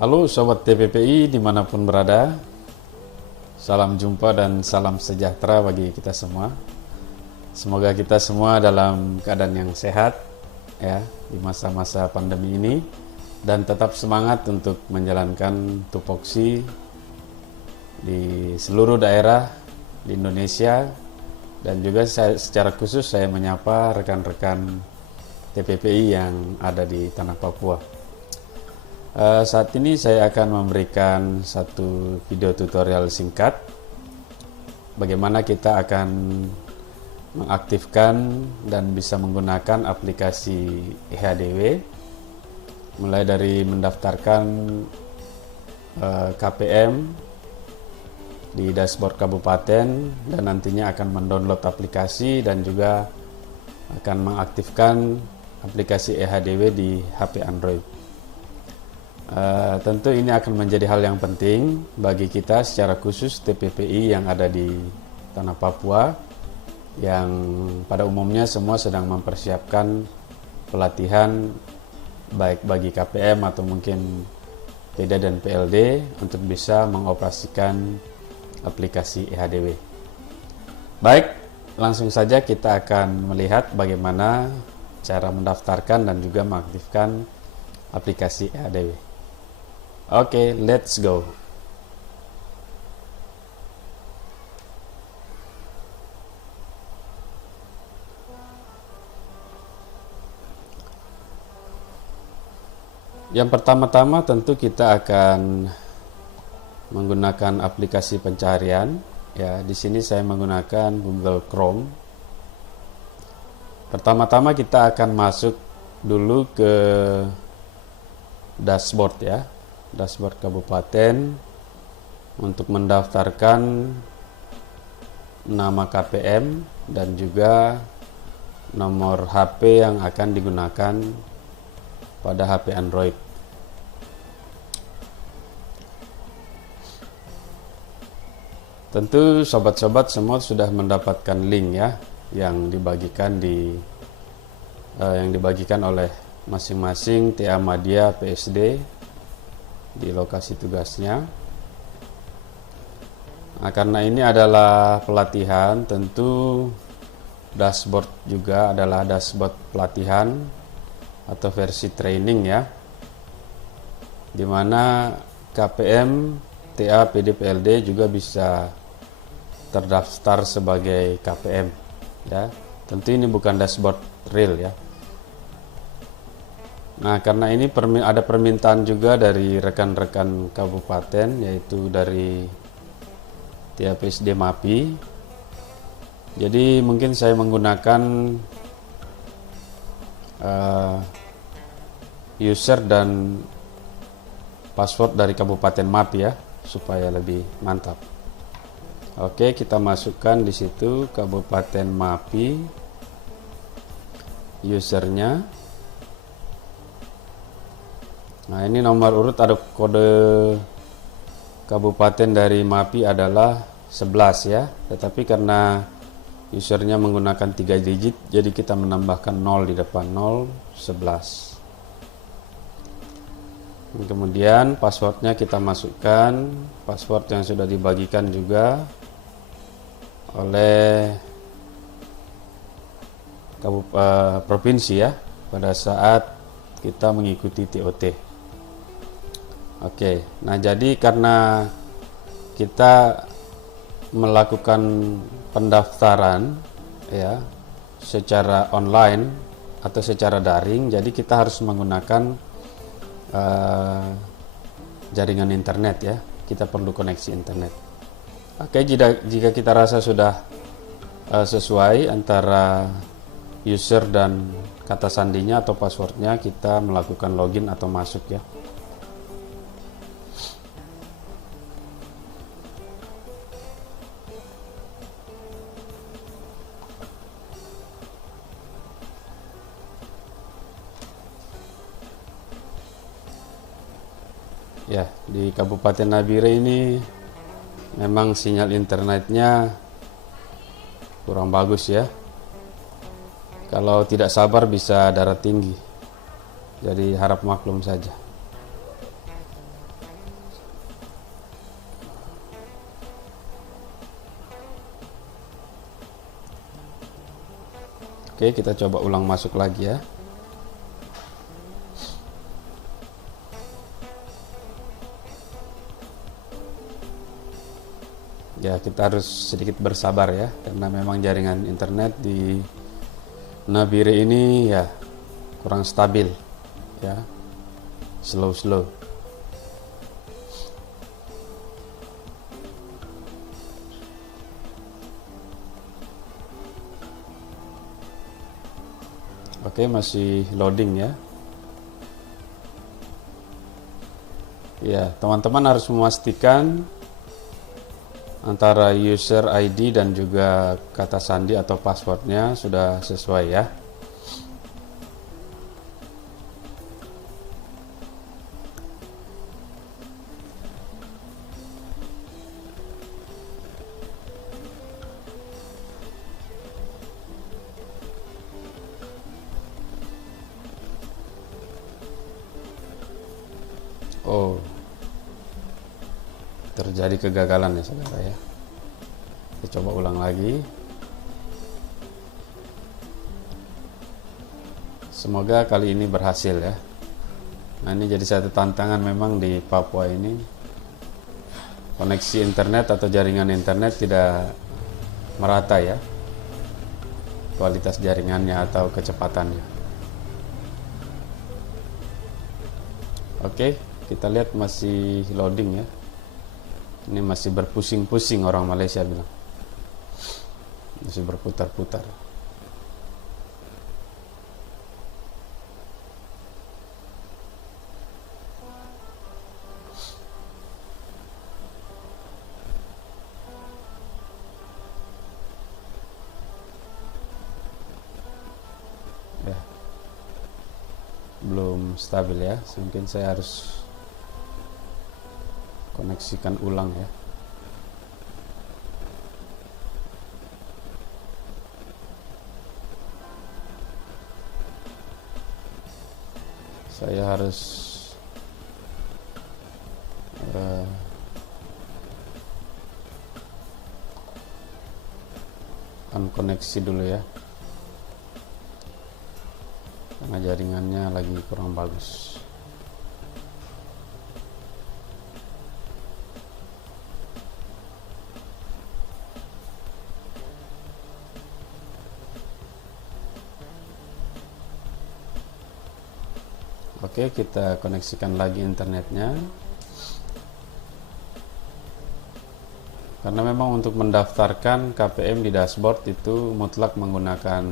Halo Sobat TPPI dimanapun berada, salam jumpa dan salam sejahtera bagi kita semua. Semoga kita semua dalam keadaan yang sehat ya di masa-masa pandemi ini, dan tetap semangat untuk menjalankan tupoksi di seluruh daerah di Indonesia. Dan juga secara khusus saya menyapa rekan-rekan TPPI yang ada di tanah Papua. Saat ini saya akan memberikan satu video tutorial singkat bagaimana kita akan mengaktifkan dan bisa menggunakan aplikasi EHDW, mulai dari mendaftarkan KPM di dashboard kabupaten, dan nantinya akan mendownload aplikasi dan juga akan mengaktifkan aplikasi EHDW di HP Android. Tentu ini akan menjadi hal yang penting bagi kita secara khusus TPPI yang ada di tanah Papua, yang pada umumnya semua sedang mempersiapkan pelatihan baik bagi KPM atau mungkin PD dan PLD untuk bisa mengoperasikan aplikasi EHDW. Baik, langsung saja kita akan melihat bagaimana cara mendaftarkan dan juga mengaktifkan aplikasi EHDW. Oke, let's go. Yang pertama-tama tentu kita akan menggunakan aplikasi pencarian. Ya, di sini saya menggunakan Google Chrome. Pertama-tama kita akan masuk dulu ke dashboard ya. Dashboard kabupaten untuk mendaftarkan nama KPM dan juga nomor HP yang akan digunakan pada HP Android. Tentu sobat-sobat semua sudah mendapatkan link ya yang dibagikan oleh masing-masing TA Madya PSD di lokasi tugasnya. Nah, karena ini adalah pelatihan, tentu dashboard juga adalah dashboard pelatihan atau versi training ya, dimana KPM, TA, PD, PLD juga bisa terdaftar sebagai KPM ya. Tentu ini bukan dashboard real ya. Nah, karena ini ada permintaan juga dari rekan-rekan kabupaten, yaitu dari TAPSD MAPI. Jadi mungkin saya menggunakan user dan password dari Kabupaten MAPI ya, supaya lebih mantap. Oke, kita masukkan di situ Kabupaten MAPI, usernya. Nah, ini nomor urut ada kode kabupaten dari MAPI adalah 11 ya, tetapi karena usernya menggunakan 3 digit, jadi kita menambahkan 0 di depan, 011. Kemudian passwordnya kita masukkan, password yang sudah dibagikan juga oleh provinsi ya, pada saat kita mengikuti TOT. Oke, nah jadi karena kita melakukan pendaftaran ya secara online atau secara daring, jadi kita harus menggunakan jaringan internet ya. Kita perlu koneksi internet. Oke, jika kita rasa sudah sesuai antara user dan kata sandinya atau passwordnya, kita melakukan login atau masuk ya. Ya, di Kabupaten Nabire ini memang sinyal internetnya kurang bagus ya. Kalau tidak sabar bisa darah tinggi. Jadi harap maklum saja. Oke, kita coba ulang masuk lagi ya. Ya, kita harus sedikit bersabar ya, karena memang jaringan internet di Nabire ini ya kurang stabil ya, slow. Oke, masih loading ya. Ya, teman-teman harus memastikan antara user ID dan juga kata sandi atau passwordnya sudah sesuai ya. Oh, terjadi kegagalan ya saudara ya. Kita coba ulang lagi. Semoga kali ini berhasil ya. Nah, ini jadi satu tantangan memang di Papua ini. Koneksi internet atau jaringan internet tidak merata ya, kualitas jaringannya atau kecepatannya. Oke, kita lihat masih loading ya. Ini masih berpusing-pusing, orang Malaysia bilang. Masih berputar-putar. Ya. Belum stabil ya. Mungkin saya harus koneksikan ulang ya. Saya harus unkoneksi dulu ya, karena jaringannya lagi kurang bagus. Oke, kita koneksikan lagi internetnya. Karena memang untuk mendaftarkan KPM di dashboard itu mutlak menggunakan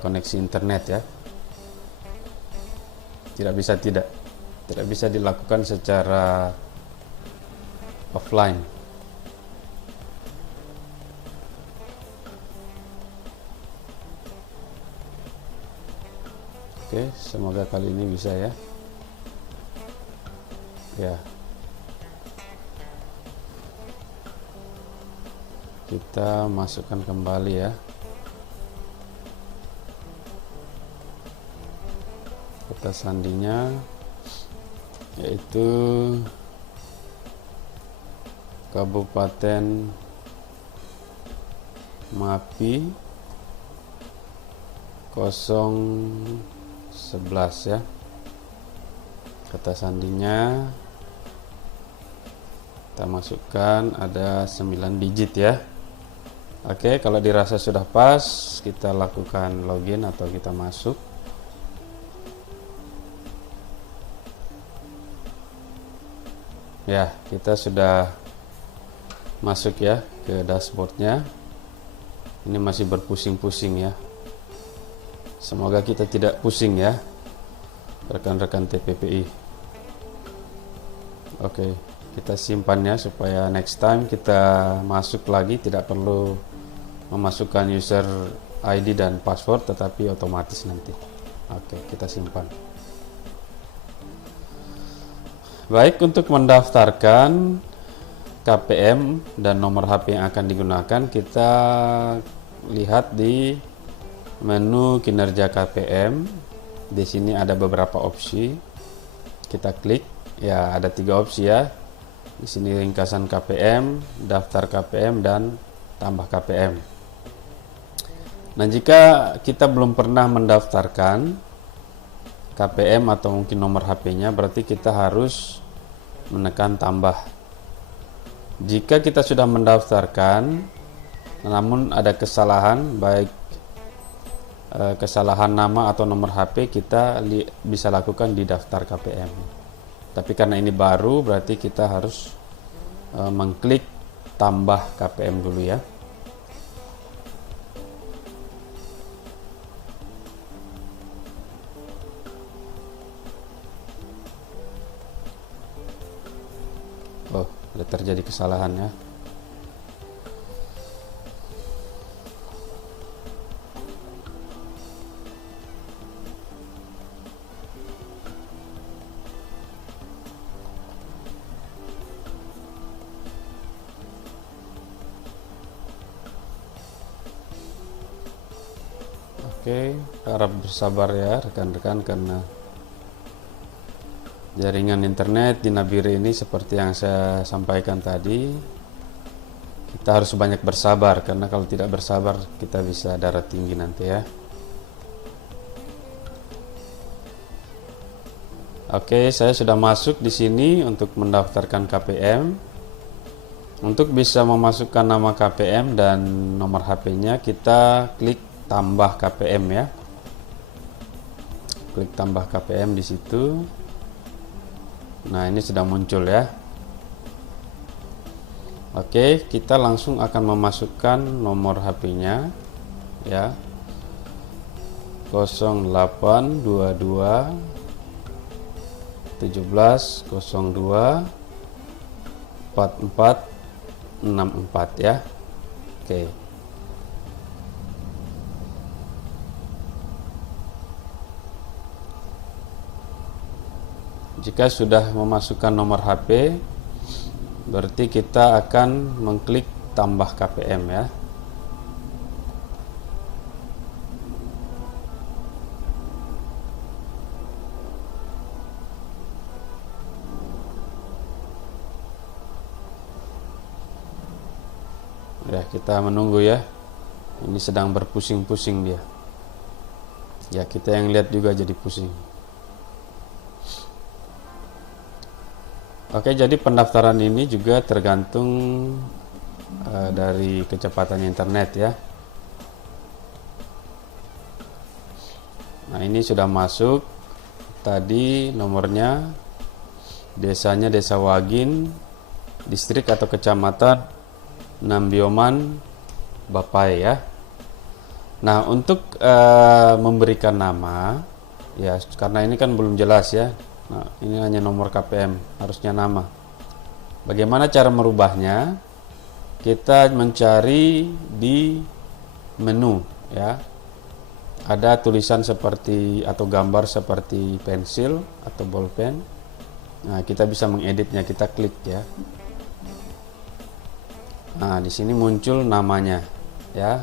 koneksi internet ya. Tidak bisa dilakukan secara offline. Oke, semoga kali ini bisa ya. Ya. Kita masukkan kembali ya. Kata sandinya yaitu Kabupaten Mapi 011 ya. Kata sandinya kita masukkan ada 9 digit ya. Oke, kalau dirasa sudah pas, kita lakukan login atau kita masuk. Ya, kita sudah masuk ya ke dashboardnya. Ini masih berpusing-pusing ya. Semoga kita tidak pusing ya, rekan-rekan TPPI. Oke, kita simpannya supaya next time kita masuk lagi tidak perlu memasukkan user ID dan password, tetapi otomatis nanti. Oke, kita simpan. Baik, untuk mendaftarkan KPM dan nomor HP yang akan digunakan, kita lihat di menu kinerja KPM. Di sini ada beberapa opsi. Kita klik ya, ada 3 opsi ya. Di sini ringkasan KPM, daftar KPM, dan tambah KPM. Nah, jika kita belum pernah mendaftarkan KPM atau mungkin nomor HP-nya, berarti kita harus menekan tambah. Jika kita sudah mendaftarkan namun ada kesalahan, baik kesalahan nama atau nomor HP, kita bisa lakukan di daftar KPM. Tapi karena ini baru, berarti kita harus mengklik tambah KPM dulu ya. Oh, ada terjadi kesalahan ya. Oke, harap bersabar ya rekan-rekan, karena jaringan internet di Nabire ini seperti yang saya sampaikan tadi, kita harus banyak bersabar, karena kalau tidak bersabar kita bisa darah tinggi nanti ya. Oke, saya sudah masuk di sini untuk mendaftarkan KPM. Untuk bisa memasukkan nama KPM dan nomor HP-nya, kita klik tambah KPM ya. Klik tambah KPM di situ. Nah, ini sudah muncul ya. Oke, kita langsung akan memasukkan nomor HP-nya ya. 0822 1702 4464 ya. Oke. Jika sudah memasukkan nomor HP, berarti kita akan mengklik tambah KPM ya. Ya, kita menunggu ya. Ini sedang berpusing-pusing dia. Ya, kita yang lihat juga jadi pusing. Oke, jadi pendaftaran ini juga tergantung dari kecepatan internet ya. Nah, ini sudah masuk. Tadi nomornya, desanya Desa Wagin, distrik atau kecamatan Nambioman, Bapai ya. Nah, untuk memberikan nama ya, karena ini kan belum jelas ya. Nah, ini hanya nomor KPM, harusnya nama. Bagaimana cara merubahnya? Kita mencari di menu ya. Ada tulisan seperti atau gambar seperti pensil atau bolpen. Nah, kita bisa mengeditnya, kita klik ya. Nah, di sini muncul namanya ya.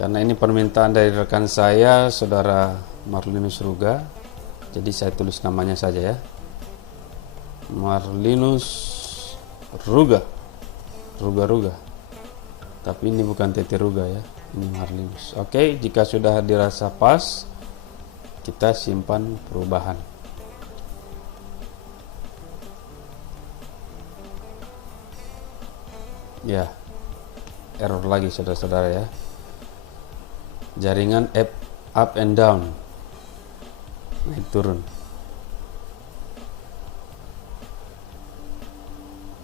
Karena ini permintaan dari rekan saya, Saudara Marlinus Ruga. Jadi saya tulis namanya saja ya. Marlinus Ruga. Ruga. Tapi ini bukan Tete Ruga ya. Ini Marlinus. Oke, jika sudah dirasa pas, kita simpan perubahan. Ya. Error lagi saudara-saudara ya. Jaringan up and down. Naik turun.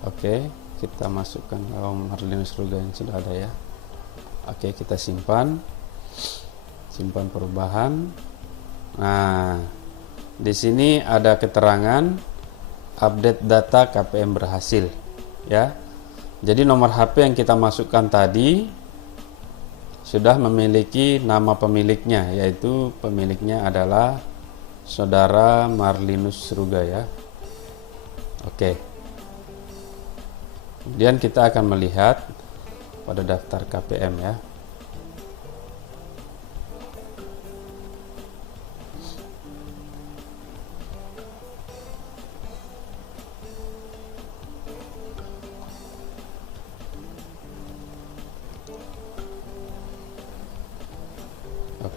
Oke, kita masukkan Marlinus Ruga yang sudah ada ya. Oke, kita simpan perubahan. Nah, di sini ada keterangan update data KPM berhasil ya. Jadi nomor HP yang kita masukkan tadi sudah memiliki nama pemiliknya, yaitu pemiliknya adalah Saudara Marlinus Ruga ya. Oke. Kemudian kita akan melihat pada daftar KPM ya.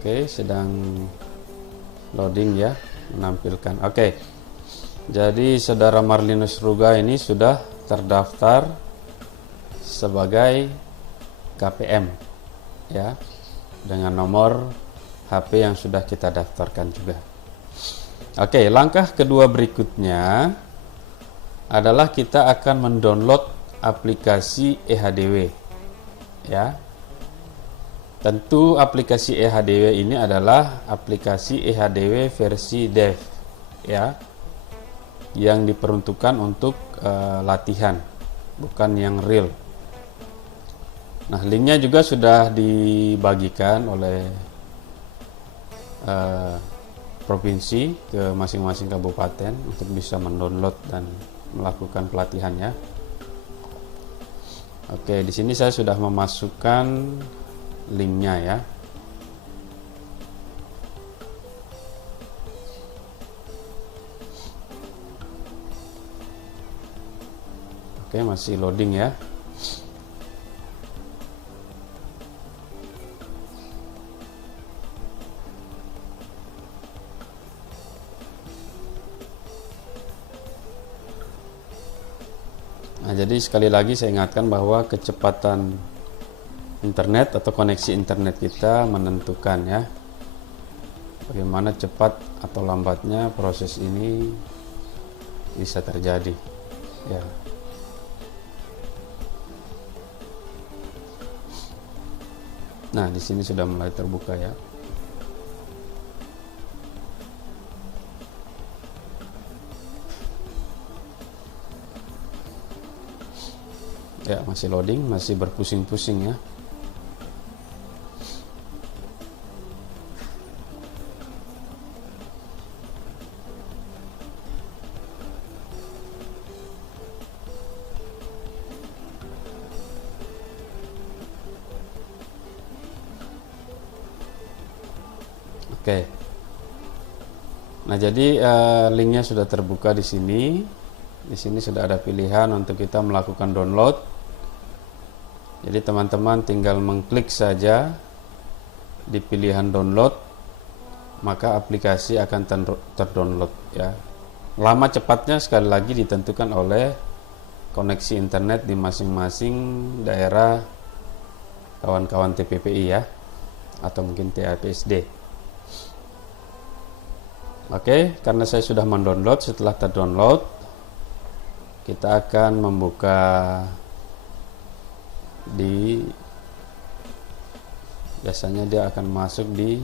Oke, sedang loading ya, menampilkan. Oke, jadi saudara Marlinus Ruga ini sudah terdaftar sebagai KPM ya, dengan nomor HP yang sudah kita daftarkan juga. Oke, langkah kedua berikutnya adalah kita akan mendownload aplikasi EHDW ya. Tentu aplikasi EHDW ini adalah aplikasi EHDW versi dev ya, yang diperuntukkan untuk latihan, bukan yang real. Nah, linknya juga sudah dibagikan oleh provinsi ke masing-masing kabupaten untuk bisa mendownload dan melakukan pelatihannya. Oke, di sini saya sudah memasukkan linknya ya. Oke, masih loading ya. Nah, jadi sekali lagi saya ingatkan bahwa kecepatan internet atau koneksi internet kita menentukan ya, bagaimana cepat atau lambatnya proses ini bisa terjadi ya. Nah, di sini sudah mulai terbuka ya. Ya, masih loading, masih berpusing-pusing ya. Oke. Nah, jadi linknya sudah terbuka di sini. Di sini sudah ada pilihan untuk kita melakukan download. Jadi teman-teman tinggal mengklik saja di pilihan download, maka aplikasi akan terdownload ya. Lama cepatnya sekali lagi ditentukan oleh koneksi internet di masing-masing daerah kawan-kawan TPPI ya, atau mungkin TAPSD. Oke, karena saya sudah mendownload, setelah terdownload kita akan membuka biasanya dia akan masuk di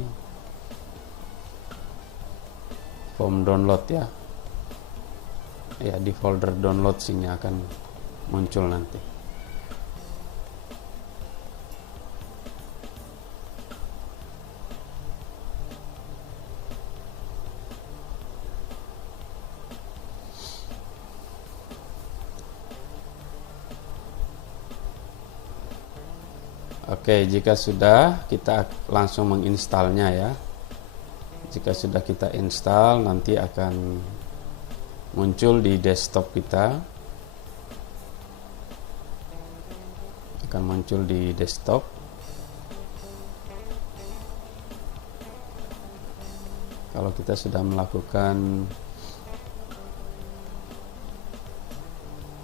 form download ya. Ya, di folder download sini akan muncul nanti. Oke, jika sudah, kita langsung menginstalnya ya. Jika sudah kita install, nanti akan muncul di desktop kita. Akan muncul di desktop. Kalau kita sudah melakukan,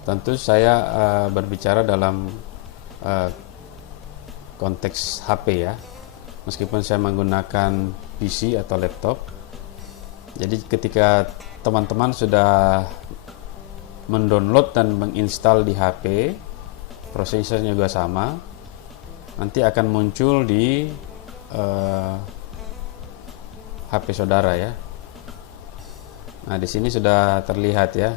tentu saya berbicara dalam konteks HP ya, meskipun saya menggunakan PC atau laptop. Jadi ketika teman-teman sudah mendownload dan menginstal di HP, prosesnya juga sama, nanti akan muncul di HP saudara ya. Nah, di sini sudah terlihat ya,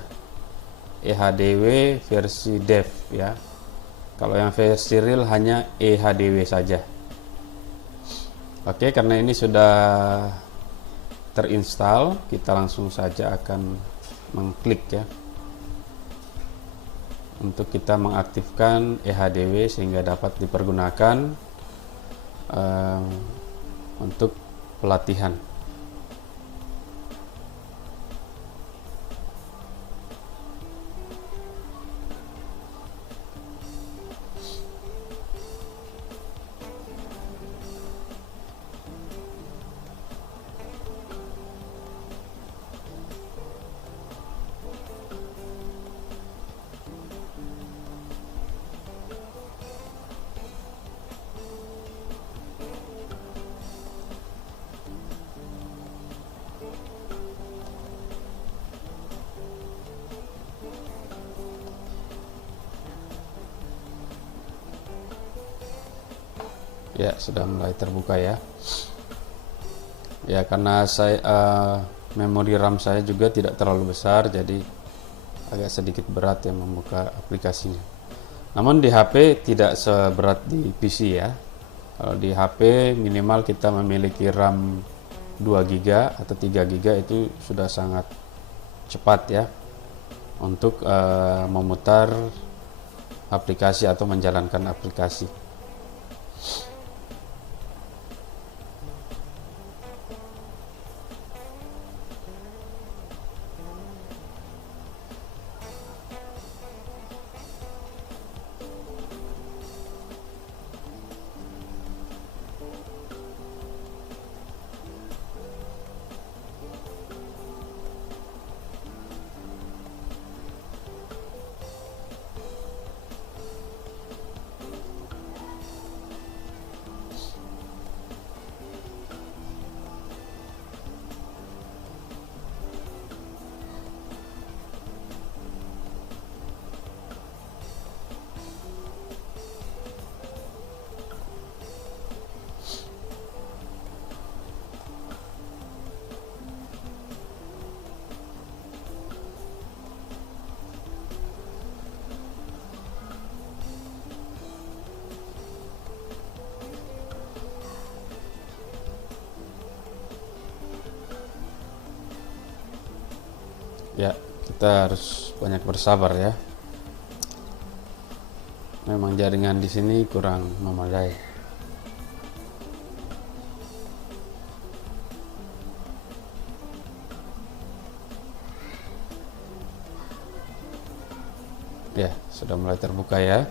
EHDW versi dev ya. Kalau yang versi real hanya EHDW saja. Oke, karena ini sudah terinstall, kita langsung saja akan mengklik ya, untuk kita mengaktifkan EHDW sehingga dapat dipergunakan untuk pelatihan. Ya, sudah mulai terbuka ya. Ya, karena saya memori RAM saya juga tidak terlalu besar, jadi agak sedikit berat ya membuka aplikasinya. Namun di HP tidak seberat di PC ya. Kalau di HP minimal kita memiliki RAM 2 GB atau 3 GB itu sudah sangat cepat ya untuk memutar aplikasi atau menjalankan aplikasi. Ya, kita harus banyak bersabar ya. Memang jaringan di sini kurang memadai. Ya, sudah mulai terbuka ya.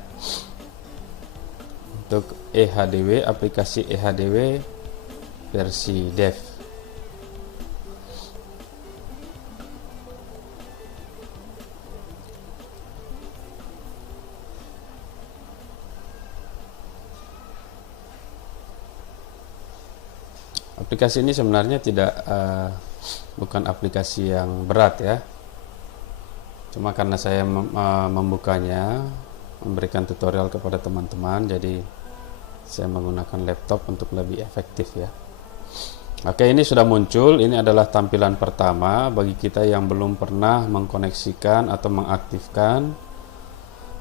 Untuk eHDW, aplikasi eHDW versi dev. Aplikasi ini sebenarnya bukan aplikasi yang berat ya. Cuma karena saya membukanya, memberikan tutorial kepada teman-teman, jadi saya menggunakan laptop untuk lebih efektif ya. Oke, ini sudah muncul. Ini adalah tampilan pertama bagi kita yang belum pernah mengkoneksikan atau mengaktifkan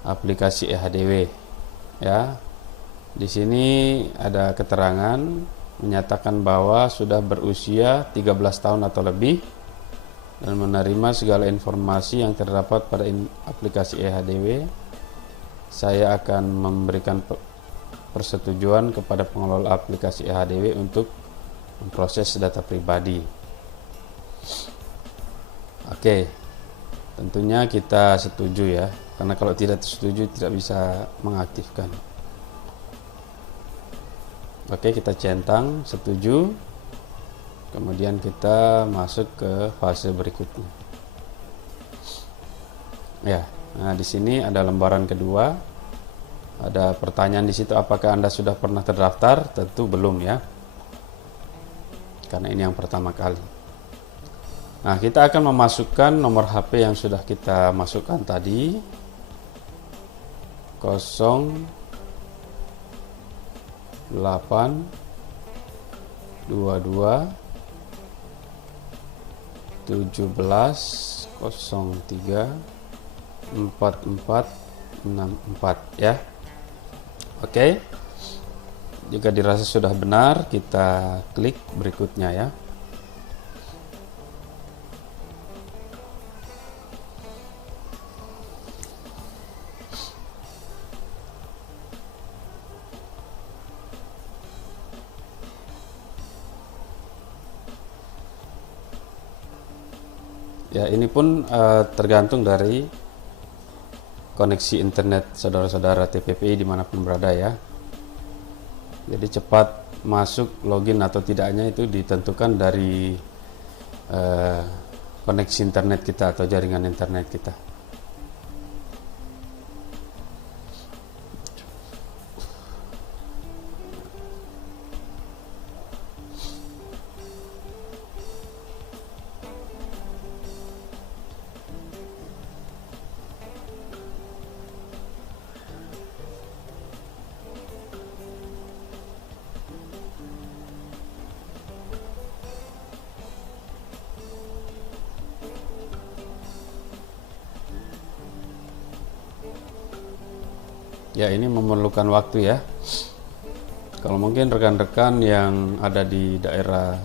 aplikasi eHDW ya. Di sini ada keterangan menyatakan bahwa sudah berusia 13 tahun atau lebih dan menerima segala informasi yang terdapat pada aplikasi eHDW. Saya akan memberikan persetujuan kepada pengelola aplikasi eHDW untuk memproses data pribadi. Oke, tentunya kita setuju ya, karena kalau tidak setuju tidak bisa mengaktifkan. Oke, kita centang setuju. Kemudian kita masuk ke fase berikutnya. Ya, nah di sini ada lembaran kedua. Ada pertanyaan di situ, apakah Anda sudah pernah terdaftar? Tentu belum ya. Karena ini yang pertama kali. Nah, kita akan memasukkan nomor HP yang sudah kita masukkan tadi. 0822 17 03 4464 ya. Oke. Jika dirasa sudah benar, kita klik berikutnya ya. Ya, ini pun tergantung dari koneksi internet saudara-saudara TPPI dimanapun berada ya. Jadi cepat masuk login atau tidaknya itu ditentukan dari koneksi internet kita atau jaringan internet kita. Ya, ini memerlukan waktu ya. Kalau mungkin rekan-rekan yang ada di daerah,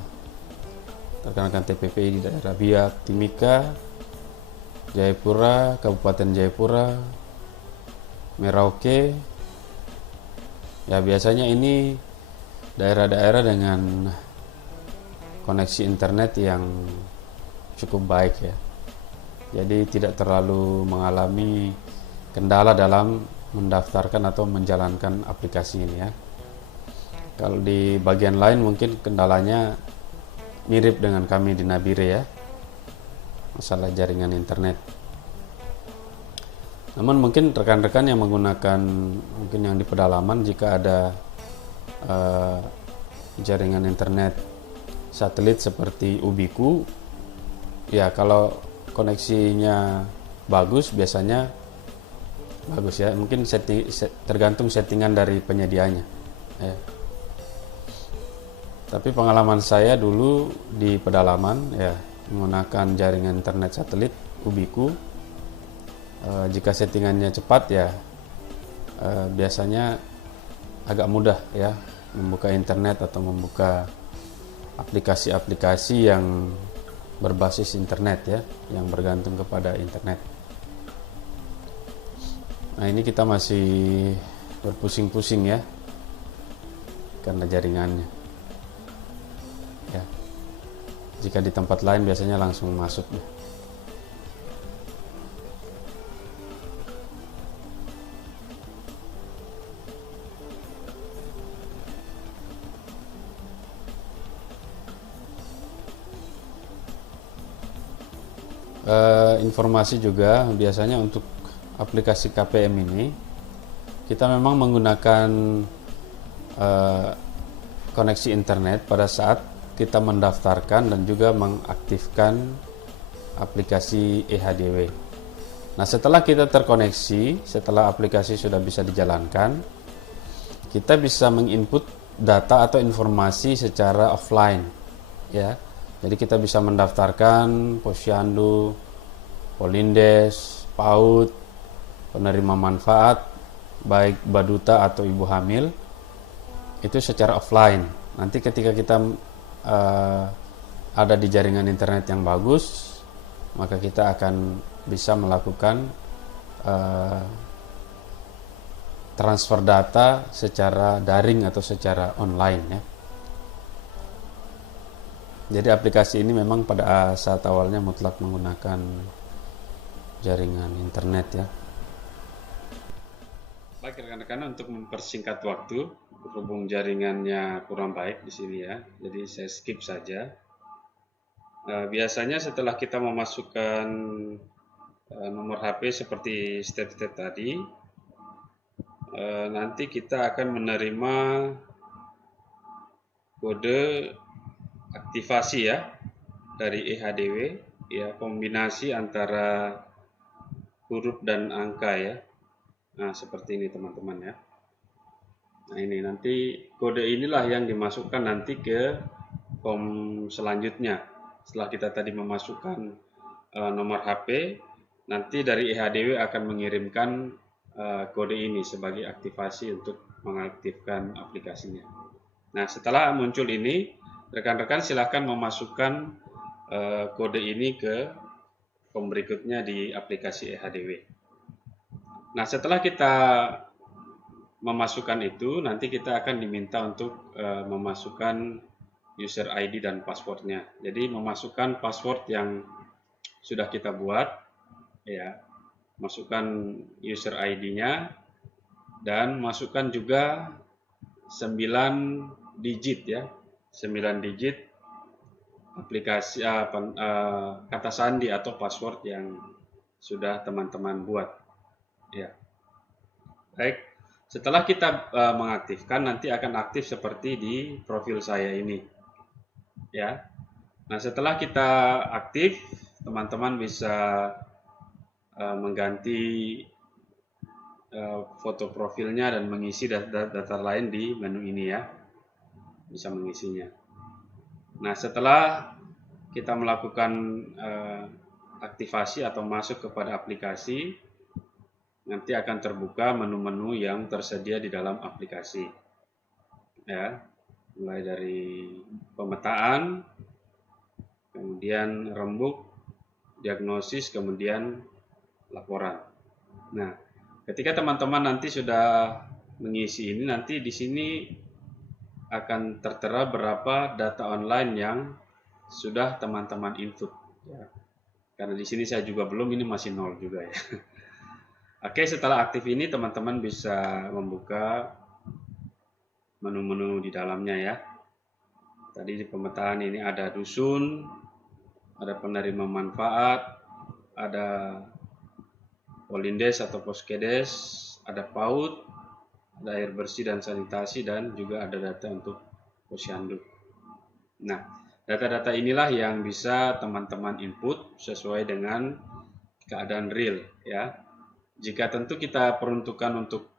rekan-rekan TPPI di daerah Biak, Timika, Jayapura, Kabupaten Jayapura, Merauke, ya biasanya ini daerah-daerah dengan koneksi internet yang cukup baik ya. Jadi tidak terlalu mengalami kendala dalam mendaftarkan atau menjalankan aplikasi ini ya. Kalau di bagian lain mungkin kendalanya mirip dengan kami di Nabire ya, masalah jaringan internet. Namun mungkin rekan-rekan yang menggunakan mungkin yang di pedalaman, jika ada jaringan internet satelit seperti Ubiku, ya kalau koneksinya bagus biasanya bagus ya. Mungkin tergantung settingan dari penyedianya ya. Tapi pengalaman saya dulu di pedalaman ya, menggunakan jaringan internet satelit Ubiku, jika settingannya cepat ya biasanya agak mudah ya membuka internet atau membuka aplikasi-aplikasi yang berbasis internet ya, yang bergantung kepada internet. Nah, ini kita masih berpusing-pusing ya karena jaringannya ya. Jika di tempat lain biasanya langsung masuk ya. Informasi juga biasanya untuk aplikasi KPM ini kita memang menggunakan koneksi internet pada saat kita mendaftarkan dan juga mengaktifkan aplikasi eHDW. Nah, setelah kita terkoneksi, setelah aplikasi sudah bisa dijalankan, kita bisa menginput data atau informasi secara offline ya. Jadi kita bisa mendaftarkan posyandu, Polindes, PAUD, penerima manfaat, baik baduta atau ibu hamil, itu secara offline. Nanti ketika kita ada di jaringan internet yang bagus, maka kita akan bisa melakukan transfer data secara daring atau secara online ya. Jadi aplikasi ini memang pada saat awalnya mutlak menggunakan jaringan internet ya. Baik rekan-rekan, untuk mempersingkat waktu, berhubung jaringannya kurang baik di sini ya, jadi saya skip saja. Biasanya setelah kita memasukkan nomor HP seperti step-step tadi, nanti kita akan menerima kode aktivasi ya dari eHDW ya, kombinasi antara huruf dan angka ya. Nah, seperti ini teman-teman ya. Nah, ini nanti kode inilah yang dimasukkan nanti ke form selanjutnya. Setelah kita tadi memasukkan nomor HP, nanti dari eHDW akan mengirimkan kode ini sebagai aktivasi untuk mengaktifkan aplikasinya. Nah, setelah muncul ini, rekan-rekan silakan memasukkan kode ini ke form berikutnya di aplikasi eHDW. Nah, setelah kita memasukkan itu, nanti kita akan diminta untuk memasukkan user ID dan passwordnya. Jadi memasukkan password yang sudah kita buat, ya, masukkan user ID-nya dan masukkan juga 9 digit ya, 9 digit aplikasi kata sandi atau password yang sudah teman-teman buat ya. Baik, setelah kita mengaktifkan, nanti akan aktif seperti di profil saya ini ya. Nah, setelah kita aktif, teman-teman bisa mengganti foto profilnya dan mengisi data lain di menu ini ya, bisa mengisinya. Nah, setelah kita melakukan aktivasi atau masuk kepada aplikasi, nanti akan terbuka menu-menu yang tersedia di dalam aplikasi. Ya, mulai dari pemetaan, kemudian rembuk, diagnosis, kemudian laporan. Nah, ketika teman-teman nanti sudah mengisi ini, nanti di sini akan tertera berapa data online yang sudah teman-teman input. Ya. Karena di sini saya juga belum, ini masih nol juga ya. Oke, setelah aktif ini teman-teman bisa membuka menu-menu di dalamnya ya. Tadi di pemetaan ini ada dusun, ada penerima manfaat, ada Polindes atau Poskedes, ada PAUD, ada air bersih dan sanitasi, dan juga ada data untuk posyandu. Nah, data-data inilah yang bisa teman-teman input sesuai dengan keadaan real ya. Jika tentu kita peruntukan untuk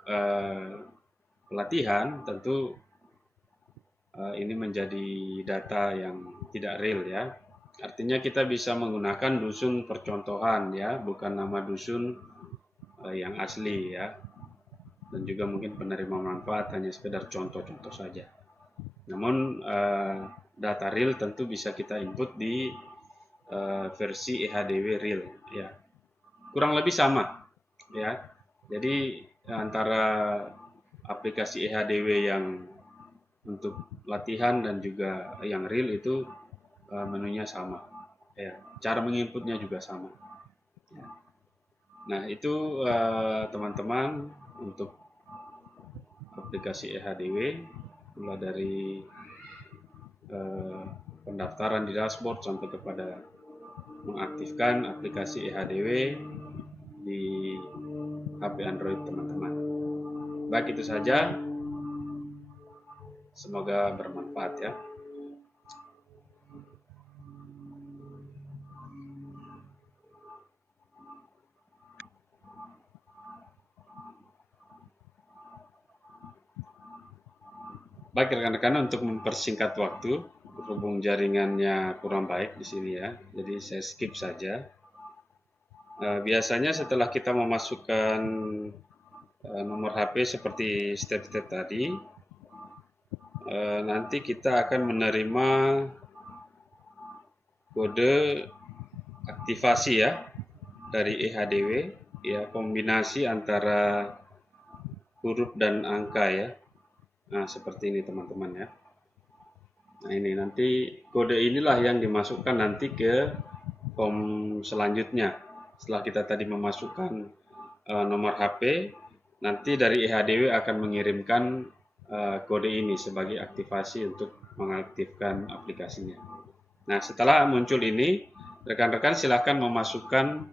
pelatihan, tentu ini menjadi data yang tidak real ya. Artinya kita bisa menggunakan dusun percontohan ya, bukan nama dusun yang asli ya. Dan juga mungkin penerima manfaat hanya sekedar contoh-contoh saja. Namun data real tentu bisa kita input di versi EHDW real ya. Kurang lebih sama ya. Jadi antara aplikasi EHDW yang untuk latihan dan juga yang real itu menunya sama ya. Cara menginputnya juga sama ya. Nah, itu teman-teman untuk aplikasi EHDW, mulai dari pendaftaran di dashboard sampai kepada mengaktifkan aplikasi EHDW di HP Android teman-teman. Baik, itu saja. Semoga bermanfaat ya. Baik rekan-rekan, untuk mempersingkat waktu, berhubung jaringannya kurang baik di sini ya, jadi saya skip saja. Biasanya setelah kita memasukkan nomor HP seperti step-step tadi, nanti kita akan menerima kode aktivasi ya dari EHDW ya, kombinasi antara huruf dan angka ya. Nah, seperti ini teman-teman ya. Nah, ini nanti kode inilah yang dimasukkan nanti ke form selanjutnya. Setelah kita tadi memasukkan nomor HP, nanti dari EHDW akan mengirimkan kode ini sebagai aktivasi untuk mengaktifkan aplikasinya. Nah, setelah muncul ini, rekan-rekan silakan memasukkan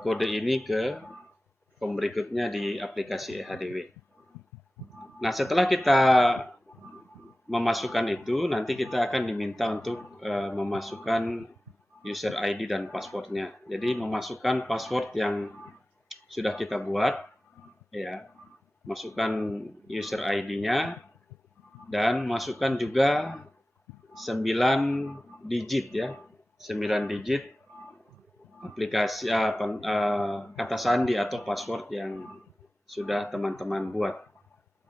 kode ini ke form berikutnya di aplikasi EHDW. Nah, setelah kita memasukkan itu, nanti kita akan diminta untuk memasukkan user ID dan passwordnya. Jadi memasukkan password yang sudah kita buat, ya, masukkan user ID-nya dan masukkan juga 9 digit ya, 9 digit aplikasi kata sandi atau password yang sudah teman-teman buat.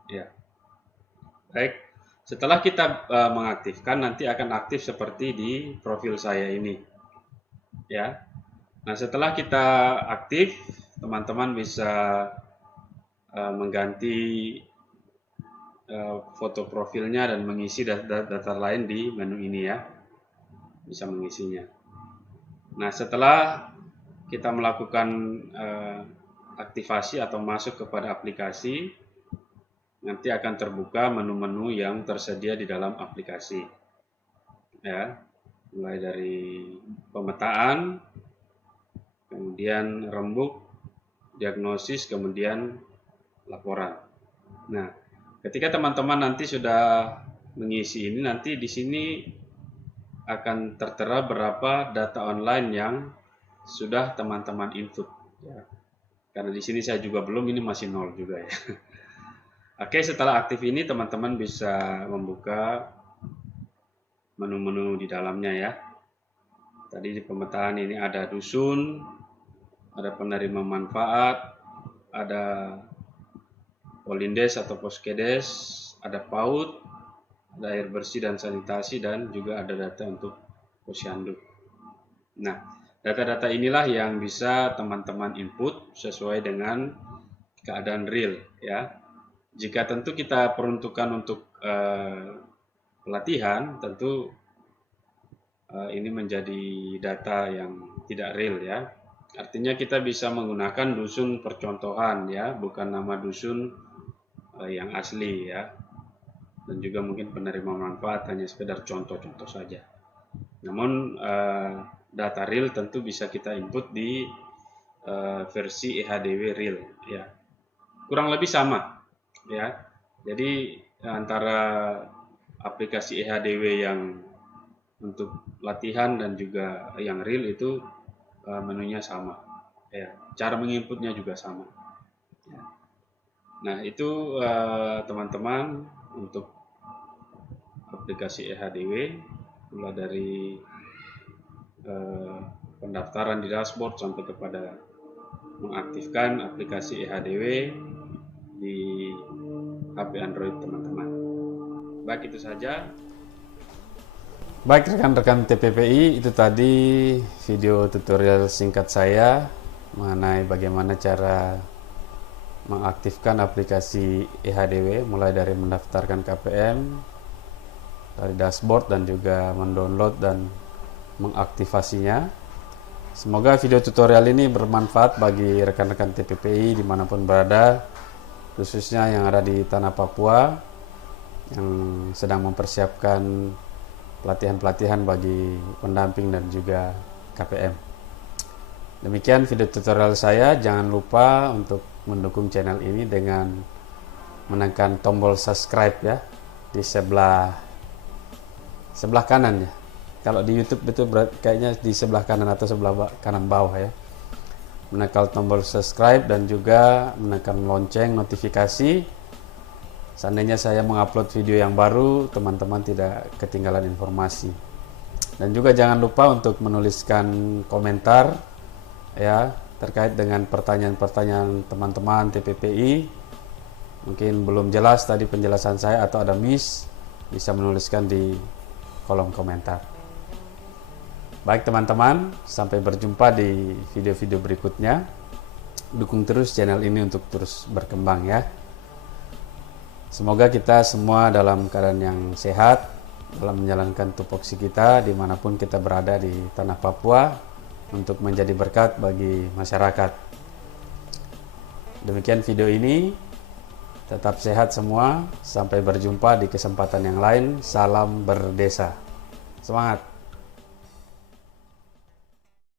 Ya, baik. Setelah kita mengaktifkan, nanti akan aktif seperti di profil saya ini. Ya. Nah, setelah kita aktif, teman-teman bisa mengganti foto profilnya dan mengisi data lain di menu ini ya. Bisa mengisinya. Nah, setelah kita melakukan aktivasi atau masuk kepada aplikasi, nanti akan terbuka menu-menu yang tersedia di dalam aplikasi. Ya, mulai dari pemetaan, kemudian rembuk, diagnosis, kemudian laporan. Nah, ketika teman-teman nanti sudah mengisi ini, nanti di sini akan tertera berapa data online yang sudah teman-teman input. Ya. Karena di sini saya juga belum, ini masih nol juga ya. Oke, setelah aktif ini teman-teman bisa membuka menu-menu di dalamnya ya. Tadi di pemetaan ini ada dusun, ada penerima manfaat, ada Polindes atau Poskedes, ada PAUD, ada air bersih dan sanitasi, dan juga ada data untuk posyandu. Nah, data-data inilah yang bisa teman-teman input sesuai dengan keadaan real ya. Jika tentu kita peruntukkan untuk pelatihan, tentu ini menjadi data yang tidak real ya. Artinya kita bisa menggunakan dusun percontohan ya, bukan nama dusun yang asli ya, dan juga mungkin penerima manfaat hanya sekedar contoh-contoh saja. Namun data real tentu bisa kita input di versi EHDW real ya, kurang lebih sama ya. Jadi antara aplikasi EHDW yang untuk latihan dan juga yang real itu menunya sama ya, cara menginputnya juga sama ya. Nah itu teman-teman untuk aplikasi EHDW, mulai dari pendaftaran di dashboard sampai kepada mengaktifkan aplikasi EHDW di HP Android teman-teman. Baik, itu saja. Baik rekan-rekan TPPI, itu tadi video tutorial singkat saya mengenai bagaimana cara mengaktifkan aplikasi EHDW, mulai dari mendaftarkan KPM, dari dashboard, dan juga mendownload dan mengaktifasinya. Semoga video tutorial ini bermanfaat bagi rekan-rekan TPPI dimanapun berada, khususnya yang ada di tanah Papua yang sedang mempersiapkan pelatihan-pelatihan bagi pendamping dan juga KPM. Demikian video tutorial saya. Jangan lupa untuk mendukung channel ini dengan menekan tombol subscribe ya di sebelah kanan ya. Kalau di YouTube itu kayaknya di sebelah kanan atau sebelah kanan bawah ya. Menekan tombol subscribe dan juga menekan lonceng notifikasi. Seandainya saya mengupload video yang baru, teman-teman tidak ketinggalan informasi. Dan juga jangan lupa untuk menuliskan komentar ya terkait dengan pertanyaan-pertanyaan teman-teman TPPI. Mungkin belum jelas tadi penjelasan saya atau ada miss, bisa menuliskan di kolom komentar. Baik teman-teman, sampai berjumpa di video-video berikutnya. Dukung terus channel ini untuk terus berkembang ya. Semoga kita semua dalam keadaan yang sehat dalam menjalankan tupoksi kita dimanapun kita berada di tanah Papua, untuk menjadi berkat bagi masyarakat. Demikian video ini. Tetap sehat semua. Sampai berjumpa di kesempatan yang lain. Salam berdesa. Semangat.